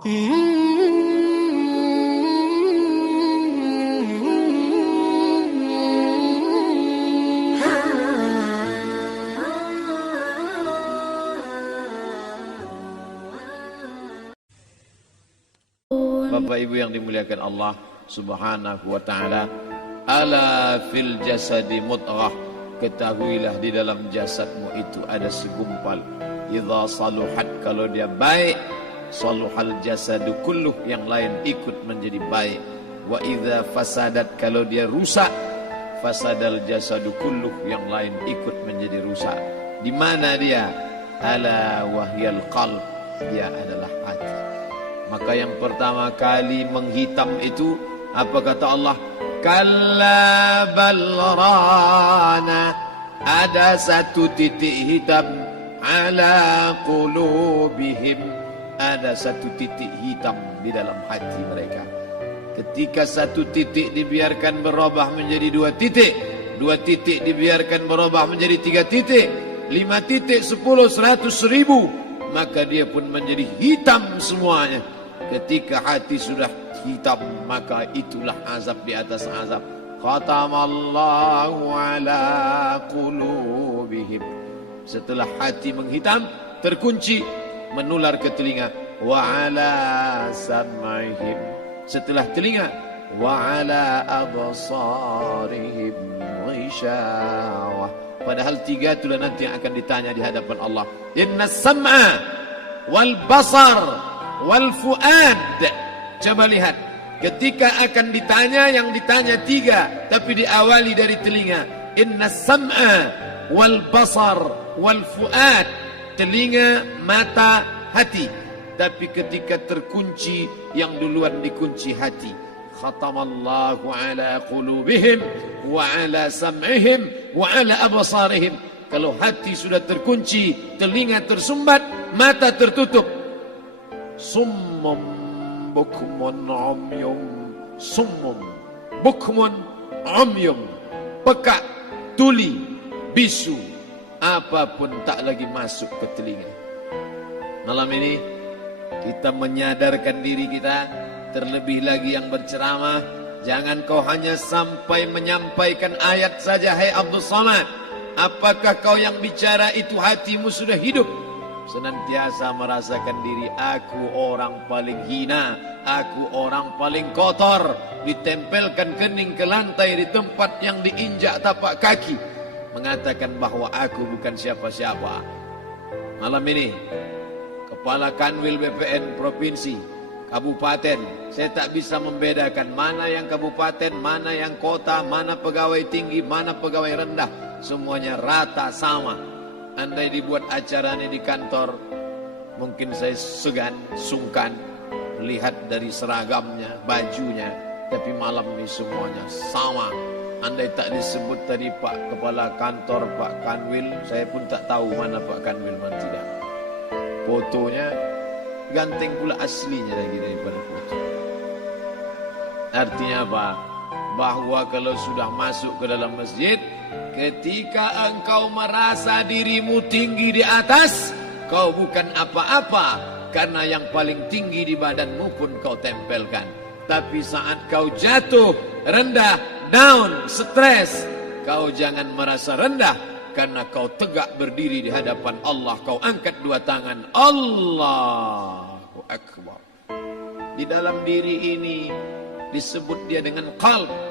Bapak Ibu yang dimuliakan Allah Subhanahu wa ta'ala, ala fil jasadi mudghah, ketahuilah di dalam jasadmu itu ada segumpal. Idza saluhat, kalau dia baik, saluhal jasadu kulluh, yang lain ikut menjadi baik. Wa idza fasadat, kalau dia rusak, fasadal jasadu kulluh, yang lain ikut menjadi rusak. Di mana dia? Ala wahyal qalb, dia adalah hati. Maka yang pertama kali menghitam itu, apa kata Allah? Kalla bal rana, ada satu titik hitam, ala qulubihim, ada satu titik hitam di dalam hati mereka. Ketika satu titik dibiarkan berubah menjadi dua titik dibiarkan berubah menjadi 3 titik, 5 titik, 10, 100, 1000, maka dia pun menjadi hitam semuanya. Ketika hati sudah hitam, maka itulah azab di atas azab. Khatamallahu ala qulubihim. Setelah hati menghitam, terkunci, menular ke telinga. Wa ala sam'ihim. Setelah telinga, wa ala absarihim ghishawah. Padahal 3 itulah nanti yang akan ditanya di hadapan Allah. Inna sam'a wal basar wal fuad. Coba lihat, ketika akan ditanya, yang ditanya 3, tapi diawali dari telinga. Inna sam'a wal basar wal fuad, telinga, mata, hati. Tapi ketika terkunci, yang duluan dikunci hati. Khatamallahu ala qulubihim wa ala sam'ihim wa ala absarihim. Kalau hati sudah terkunci, telinga tersumbat, mata tertutup. Summum bukmun umyum, summum bukmun umyum, pekak, tuli, bisu, apapun tak lagi masuk ke telinga. Malam ini kita menyadarkan diri kita, terlebih lagi yang berceramah, jangan kau hanya sampai menyampaikan ayat saja. Hai Abdul Samad, apakah kau yang bicara itu hatimu sudah hidup? Senantiasa merasakan diri, aku orang paling hina, aku orang paling kotor, ditempelkan kening ke lantai di tempat yang diinjak tapak kaki, mengatakan bahwa aku bukan siapa-siapa. Malam ini Kepala Kanwil BPN Provinsi, Kabupaten, saya tak bisa membedakan mana yang kabupaten, mana yang kota, mana pegawai tinggi, mana pegawai rendah, semuanya rata sama. Andai dibuat acara ini di kantor, mungkin saya segan, sungkan melihat dari seragamnya, bajunya, tapi malam ini semuanya sama. Andai tak disebut tadi Pak Kepala Kantor, Pak Kanwil, saya pun tak tahu mana Pak Kanwil, mana tidak. Fotonya ganteng pula aslinya lagi daripada foto. Artinya apa? Bahwa kalau sudah masuk ke dalam masjid, ketika engkau merasa dirimu tinggi di atas, kau bukan apa-apa, karena yang paling tinggi di badanmu pun kau tempelkan. Tapi saat kau jatuh, rendah, down, stres, kau jangan merasa rendah, karena kau tegak berdiri di hadapan Allah. Kau angkat 2 tangan, Allahu Akbar. Di dalam diri ini disebut dia dengan qalb.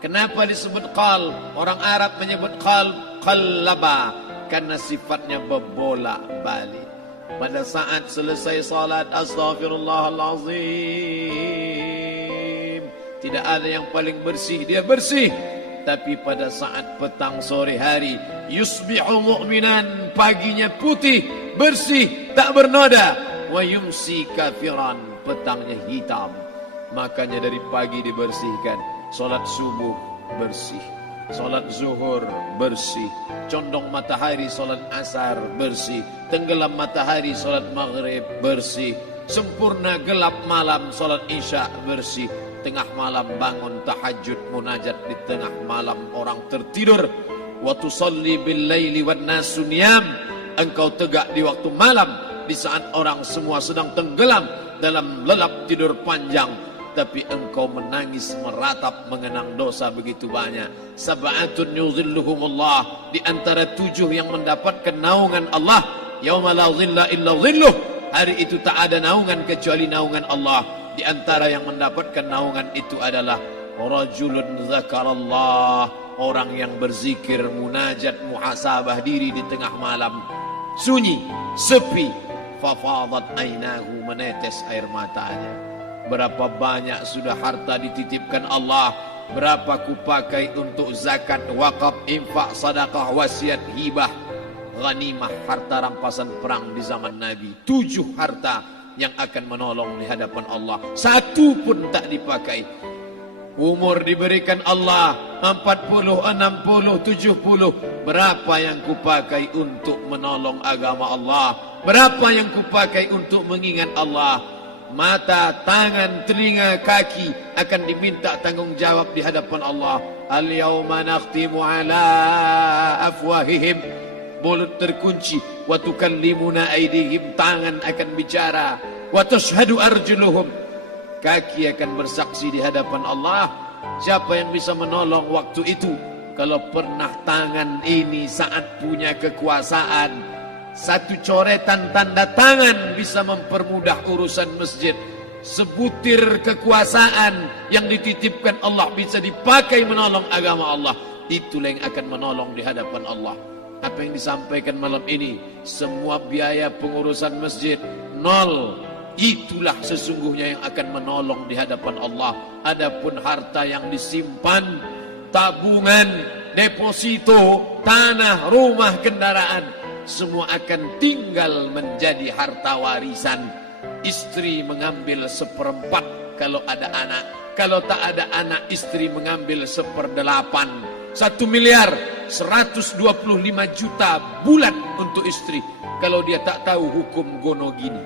Kenapa disebut qalb? Orang Arab menyebut qalb qallaba, karena sifatnya berbolak-balik. Pada saat selesai salat, astaghfirullahalazim, tidak ada yang paling bersih, dia bersih. Tapi pada saat petang sore hari, yusbihu mu'minan, paginya putih, bersih, tak bernoda. Wa yumsi kafiran, petangnya hitam. Makanya dari pagi dibersihkan. Salat subuh bersih, salat zuhur bersih, condong matahari salat asar bersih, tenggelam matahari salat maghrib bersih, sempurna gelap malam salat isya bersih, tengah malam bangun tahajud munajat, di tengah malam orang tertidur. Wa tusalli bil laili wan nasu niyam, engkau tegak di waktu malam, di saat orang semua sedang tenggelam. dalam lelap tidur panjang, tapi engkau menangis meratap mengenang dosa begitu banyak. Sab'atun yuzilluhumullah, di antara 7 yang mendapatkan naungan Allah. Yauma la zilla illa zilluh, hari itu tak ada naungan kecuali naungan Allah. Di antara yang mendapatkan naungan itu adalah rajulun zakarallah, orang yang berzikir, munajat, muhasabah diri di tengah malam, sunyi, sepi, fafadat ainahu, menetes air matanya. Berapa banyak sudah harta dititipkan Allah, berapa kupakai untuk zakat, wakaf, infak, sedekah, wasiat, hibah, ghanimah, harta rampasan perang di zaman Nabi. 7 harta yang akan menolong di hadapan Allah, 1 pun tak dipakai. Umur diberikan Allah 40, 60, 70. Berapa yang kupakai untuk menolong agama Allah? Berapa yang kupakai untuk mengingat Allah? Mata, tangan, telinga, kaki akan diminta tanggung jawab di hadapan Allah. Al-yawma nakhtimu ala afwahihim, mulut terkunci. Wa tukallimuna aydihim, tangan akan bicara. Wa tashhadu arjuluhum, kaki akan bersaksi di hadapan Allah. Siapa yang bisa menolong waktu itu? Kalau pernah tangan ini saat punya kekuasaan, 1 coretan tanda tangan bisa mempermudah urusan masjid. Sebutir kekuasaan yang dititipkan Allah bisa dipakai menolong agama Allah. Itulah yang akan menolong di hadapan Allah. Apa yang disampaikan malam ini, semua biaya pengurusan masjid 0. Itulah sesungguhnya yang akan menolong di hadapan Allah. Adapun harta yang disimpan, tabungan, deposito, tanah, rumah, kendaraan, semua akan tinggal menjadi harta warisan. Istri mengambil 1/4 kalau ada anak. Kalau tak ada anak, istri mengambil 1/8. 1 miliar 125 juta bulan untuk istri. Kalau dia tak tahu hukum gono gini.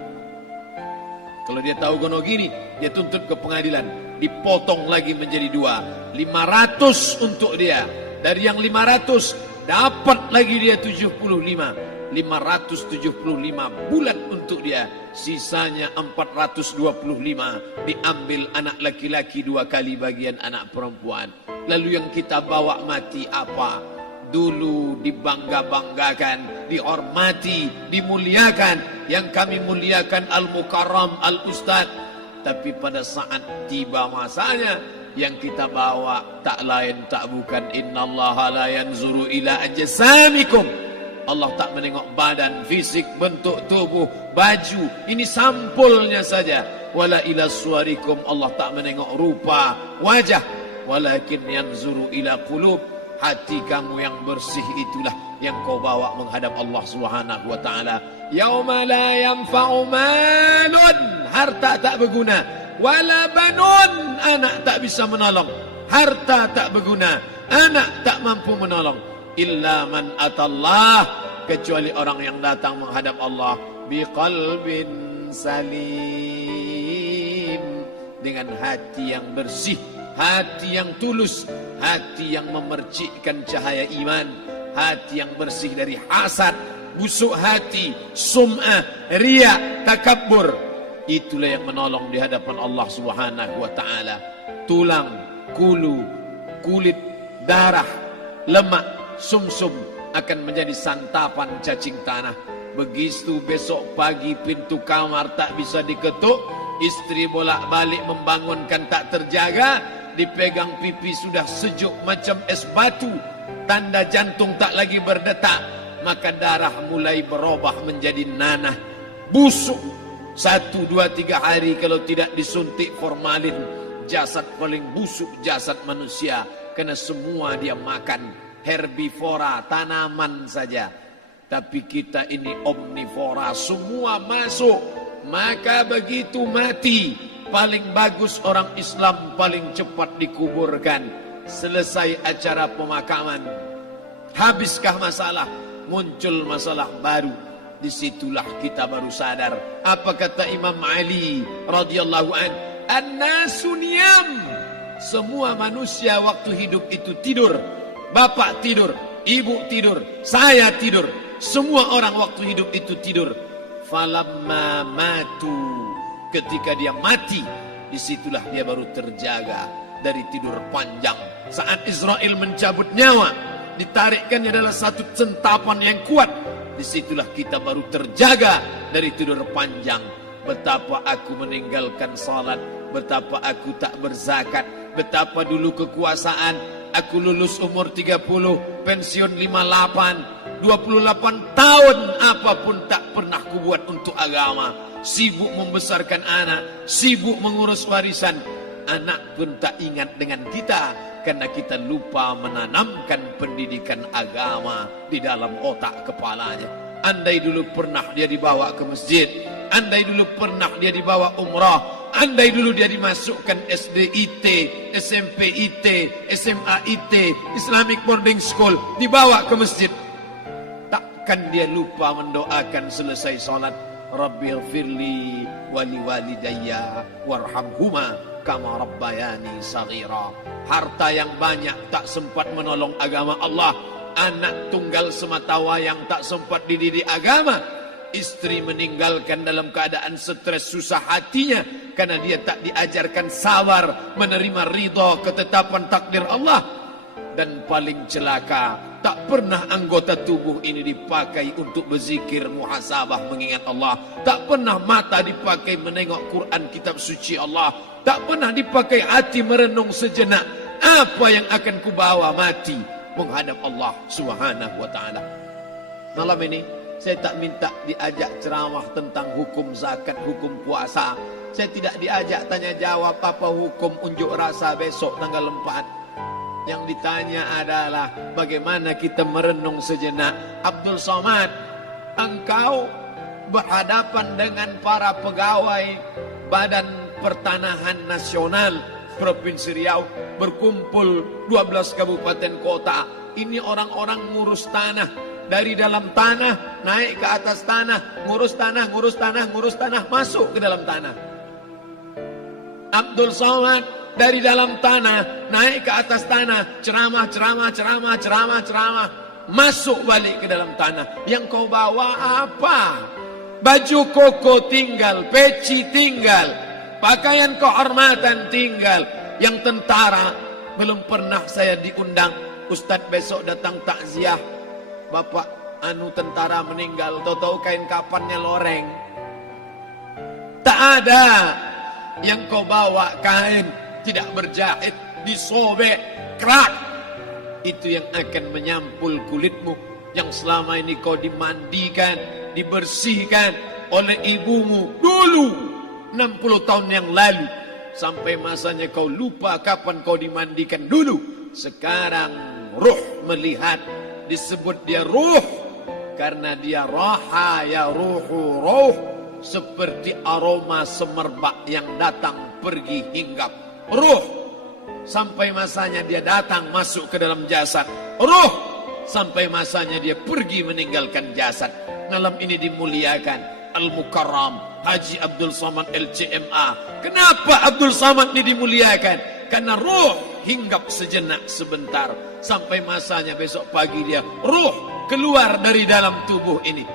Kalau dia tahu gono gini, dia tuntut ke pengadilan, dipotong lagi menjadi 2, 500 untuk dia. Dari yang 500 dapat lagi dia 75, 575 bulan untuk dia. Sisanya 425 diambil anak laki-laki 2 kali bagian anak perempuan. Lalu yang kita bawa mati apa? Dulu dibangga-banggakan, dihormati, dimuliakan. Yang kami muliakan Al-Mukarram, Al-Ustadz. Tapi pada saat tiba masanya, yang kita bawa tak lain tak bukan innallaha la yanzuru ila ajsamikum. Allah tak menengok badan, fisik, bentuk tubuh, baju. Ini sampulnya saja. Wala ila suwarikum, Allah tak menengok rupa, wajah. Walakin yanzuru ila qulub. Hati kamu yang bersih itulah yang kau bawa menghadap Allah Subhanahu wa taala. Yauma la yanfa'u malun, harta tak berguna, wala banun, anak tak bisa menolong. Harta tak berguna, anak tak mampu menolong. Illa man atallah, kecuali orang yang datang menghadap Allah biqalbin salim, dengan hati yang bersih, hati yang tulus, hati yang memercikkan cahaya iman, hati yang bersih dari hasad, busuk hati, sum'ah, riya, takabbur. Itulah yang menolong di hadapan Allah Subhanahu wa taala. Tulang, kulu, kulit, darah, lemak, sumsum akan menjadi santapan cacing tanah. Begitu besok pagi pintu kamar tak bisa diketuk, istri bolak-balik membangunkan tak terjaga, dipegang pipi sudah sejuk macam es batu, tanda jantung tak lagi berdetak, maka darah mulai berubah menjadi nanah, busuk. 1, 2, 3 hari kalau tidak disuntik formalin, jasad paling busuk jasad manusia, karena semua dia makan herbivora, tanaman saja. Tapi kita ini omnivora, semua masuk. Maka begitu mati, paling bagus orang Islam paling cepat dikuburkan. Selesai acara pemakaman, habiskah masalah, muncul masalah baru. Disitulah kita baru sadar. Apa kata Imam Ali radhiyallahu an? An-nasu niyam. Semua manusia waktu hidup itu tidur. Bapak tidur, ibu tidur, saya tidur. Semua orang waktu hidup itu tidur. Falamma matu, Ketika dia mati, disitulah dia baru terjaga dari tidur panjang. Saat Israel mencabut nyawa, ditarikkannya adalah satu centapan yang kuat. Disitulah kita baru terjaga dari tidur panjang. Betapa aku meninggalkan salat, betapa aku tak berzakat, betapa dulu kekuasaan. Aku lulus umur 30, pensiun 58, 28 tahun apapun tak pernah kubuat untuk agama. Sibuk membesarkan anak, sibuk mengurus warisan. Anak pun tak ingat dengan kita karena kita lupa menanamkan pendidikan agama di dalam otak kepalanya. Andai dulu pernah dia dibawa ke masjid, andai dulu pernah dia dibawa umrah, andai dulu dia dimasukkan SD IT, SMP IT, SMA IT, Islamic Boarding School, dibawa ke masjid, takkan dia lupa mendoakan selesai sholat, Rabbighfirli wali walidayya warhamhuma kama rabbayani saghira. Harta yang banyak tak sempat menolong agama Allah. Anak tunggal semata wayang tak sempat dididik agama. Istri meninggalkan dalam keadaan stres susah hatinya karena dia tak diajarkan sabar menerima ridha ketetapan takdir Allah. Dan paling celaka, tak pernah anggota tubuh ini dipakai untuk berzikir, muhasabah, mengingat Allah. Tak pernah mata dipakai menengok Quran, kitab suci Allah. Tak pernah dipakai hati merenung sejenak. Apa yang akan kubawa mati menghadap Allah Subhanahu wa ta'ala. Malam ini saya tak minta diajak ceramah tentang hukum zakat, hukum puasa. Saya tidak diajak tanya jawab apa hukum unjuk rasa besok tanggal 4. Yang ditanya adalah bagaimana kita merenung sejenak. Abdul Somad, engkau berhadapan dengan para pegawai Badan Pertanahan Nasional Provinsi Riau, berkumpul 12 kabupaten kota. Ini orang-orang ngurus tanah, dari dalam tanah naik ke atas tanah, ngurus tanah, ngurus tanah, ngurus tanah, masuk ke dalam tanah. Abdul Somad dari dalam tanah naik ke atas tanah, ceramah, masuk balik ke dalam tanah. Yang kau bawa apa? Baju koko tinggal, peci tinggal, pakaian kehormatan tinggal. Yang tentara belum pernah saya diundang. Ustadz besok datang takziah, bapak tentara meninggal, tahu-tahu kain kapannya loreng. Tak ada. Yang kau bawa kain tidak berjahit, disobek, kerak. Itu yang akan menyampul kulitmu, yang selama ini kau dimandikan, dibersihkan oleh ibumu dulu 60 tahun yang lalu. Sampai masanya kau lupa kapan kau dimandikan dulu. Sekarang ruh melihat, disebut dia ruh karena dia raha ya ruhu ruh, seperti aroma semerbak yang datang pergi hinggap. Ruh sampai masanya dia datang masuk ke dalam jasad. Ruh sampai masanya dia pergi meninggalkan jasad. Malam ini dimuliakan Al-Mukarram Haji Abdul Somad LCMA. Kenapa Abdul Somad ini dimuliakan? Karena ruh hinggap sejenak sebentar, sampai masanya besok pagi dia ruh keluar dari dalam tubuh ini.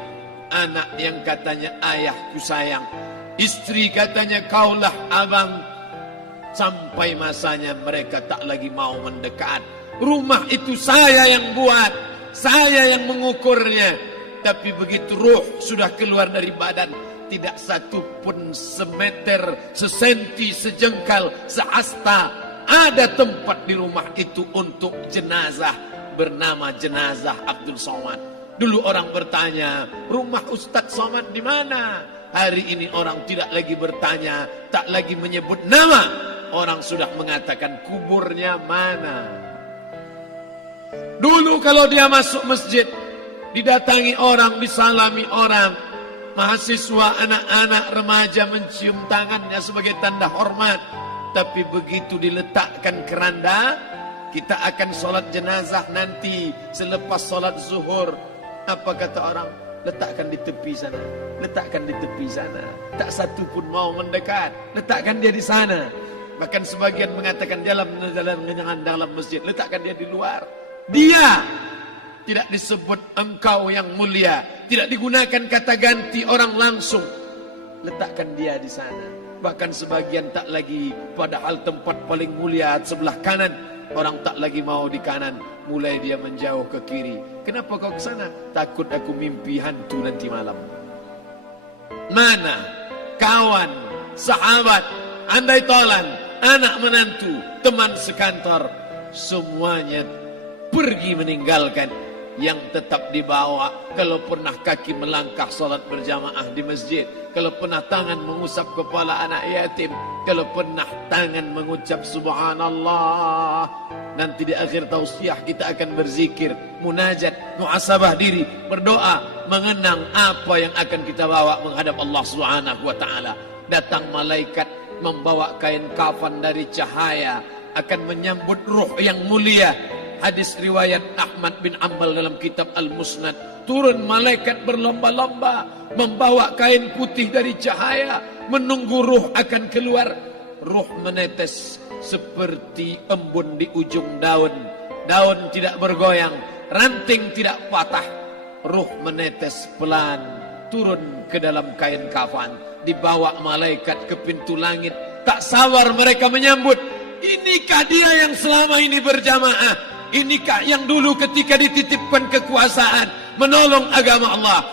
Anak yang katanya ayahku sayang, istri katanya kaulah abang, sampai masanya mereka tak lagi mau mendekat. Rumah itu saya yang buat, saya yang mengukurnya. Tapi begitu ruh sudah keluar dari badan, tidak satu pun semeter, sesenti, sejengkal, sehasta ada tempat di rumah itu untuk jenazah bernama jenazah Abdul Somad. Dulu orang bertanya, rumah Ustadz Somad di mana? Hari ini orang tidak lagi bertanya, tak lagi menyebut nama. Orang sudah mengatakan kuburnya mana. Dulu kalau dia masuk masjid, didatangi orang, disalami orang. Mahasiswa, anak-anak, remaja mencium tangannya sebagai tanda hormat. Tapi begitu diletakkan keranda, kita akan sholat jenazah nanti selepas sholat zuhur. Apa kata orang? Letakkan di tepi sana, letakkan di tepi sana. Tak satu pun mau mendekat, letakkan dia di sana. Bahkan sebagian mengatakan dalam masjid, letakkan dia di luar. Dia tidak disebut engkau yang mulia, tidak digunakan kata ganti orang langsung. Letakkan dia di sana. Bahkan sebagian tak lagi, padahal tempat paling mulia sebelah kanan, orang tak lagi mau di kanan, mulai dia menjauh ke kiri. Kenapa kau ke sana? Takut aku mimpi hantu nanti malam. Mana kawan, sahabat, andai tolan, anak menantu, teman sekantor, semuanya pergi meninggalkan. Yang tetap dibawa, kalau pernah kaki melangkah salat berjamaah di masjid, kalau pernah tangan mengusap kepala anak yatim, kalau pernah tangan mengucap subhanallah. Nanti di akhir tausiah kita akan berzikir, munajat, muhasabah diri, berdoa, mengenang apa yang akan kita bawa menghadap Allah Subhanahu wa taala. Datang malaikat membawa kain kafan dari cahaya, akan menyambut ruh yang mulia. Hadis riwayat Ahmad bin Ambal dalam kitab Al-Musnad. Turun malaikat berlomba-lomba membawa kain putih dari cahaya, menunggu ruh akan keluar. Ruh menetes seperti embun di ujung daun. Daun tidak bergoyang, ranting tidak patah. Ruh menetes pelan turun ke dalam kain kafan, dibawa malaikat ke pintu langit. Tak sabar mereka menyambut. Inikah dia yang selama ini berjamaah? Inikah yang dulu ketika dititipkan kekuasaan menolong agama Allah?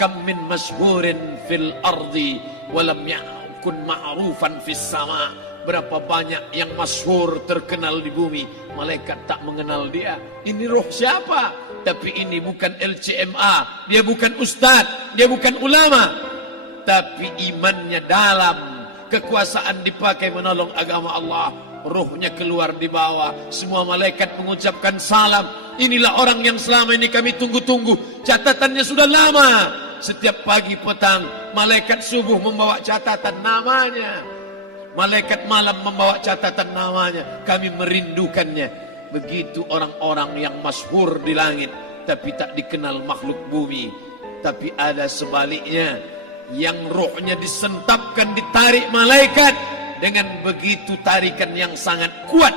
Kam min masyhurin fil ardi walam yakun ma'rufan fis sama. Berapa banyak yang masyhur terkenal di bumi, malaikat tak mengenal dia. Ini roh siapa? Tapi ini bukan LCMA, dia bukan ustaz, dia bukan ulama, tapi imannya dalam. Kekuasaan dipakai menolong agama Allah. Ruhnya keluar di bawah. Semua malaikat mengucapkan salam. Inilah orang yang selama ini kami tunggu-tunggu. Catatannya sudah lama. Setiap pagi petang, malaikat subuh membawa catatan namanya. Malaikat malam membawa catatan namanya. Kami merindukannya. Begitu orang-orang yang masyhur di langit, tapi tak dikenal makhluk bumi. Tapi ada sebaliknya, yang rohnya disentapkan, ditarik malaikat. Dengan begitu tarikan yang sangat kuat,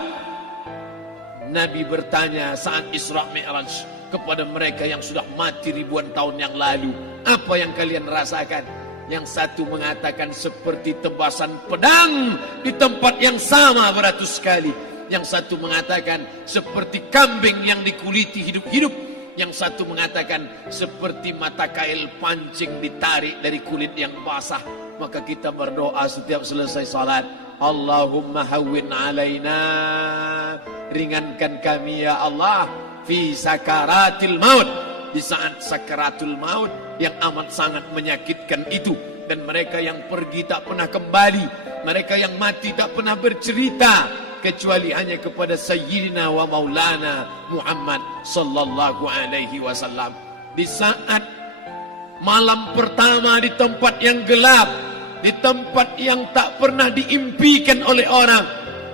Nabi bertanya saat Isra Mi'raj kepada mereka yang sudah mati ribuan tahun yang lalu, apa yang kalian rasakan? Yang satu mengatakan seperti tebasan pedang di tempat yang sama beratus kali. Yang satu mengatakan seperti kambing yang dikuliti hidup-hidup. Yang satu mengatakan seperti mata kail pancing ditarik dari kulit yang basah. Maka kita berdoa setiap selesai salat, Allahumma hawwin alaina, ringankan kami ya Allah, fi sakaratil maut, di saat sakaratul maut yang amat sangat menyakitkan itu. Dan mereka yang pergi tak pernah kembali, mereka yang mati tak pernah bercerita, kecuali hanya kepada Sayyidina wa Maulana Muhammad sallallahu alaihi wasallam. Di saat malam pertama di tempat yang gelap, di tempat yang tak pernah diimpikan oleh orang,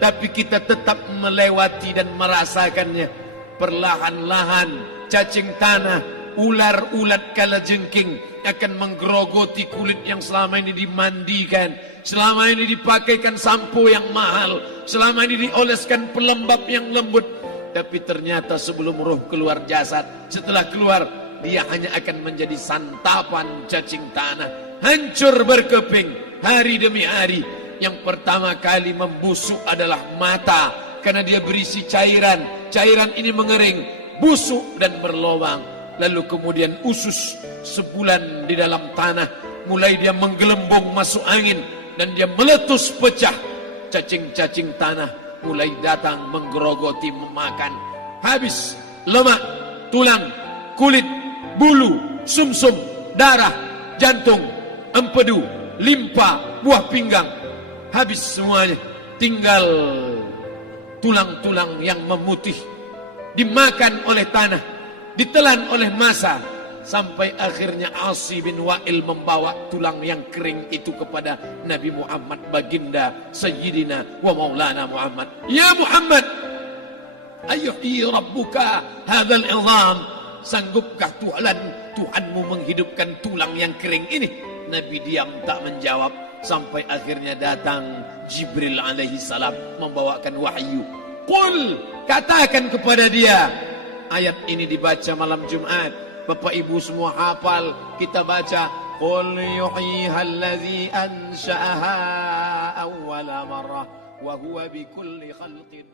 tapi kita tetap melewati dan merasakannya. Perlahan-lahan cacing tanah, ular-ulat kalajengking akan menggerogoti kulit yang selama ini dimandikan, selama ini dipakaikan sampo yang mahal, selama ini dioleskan pelembab yang lembut. Tapi ternyata sebelum roh keluar jasad, setelah keluar, dia hanya akan menjadi santapan cacing tanah. Hancur berkeping hari demi hari. Yang pertama kali membusuk adalah mata, karena dia berisi cairan. Cairan ini mengering, busuk dan berlubang. Lalu kemudian usus sebulan di dalam tanah, mulai dia menggelembung masuk angin dan dia meletus pecah. Cacing-cacing tanah mulai datang menggerogoti, memakan. Habis lemak, tulang, kulit, bulu, sumsum, darah, jantung, empedu, limpa, buah pinggang. Habis semuanya, tinggal tulang-tulang yang memutih, dimakan oleh tanah, ditelan oleh massa, sampai akhirnya Asi bin Wa'il membawa tulang yang kering itu kepada Nabi Muhammad, baginda Sayyidina wa Maulana Muhammad. Ya Muhammad, ayuhi rabbuka hadzal izam, sanggupkah Tuhanmu menghidupkan tulang yang kering ini? Nabi diam tak menjawab, sampai akhirnya datang Jibril alaihi salam membawakan wahyu. Qul, katakan kepada dia. Ayat ini dibaca malam Jumat. Bapak Ibu semua hafal, kita baca. Qul yuhyiha allazi ansha'aha awwala marrah wa huwa bikulli khalqin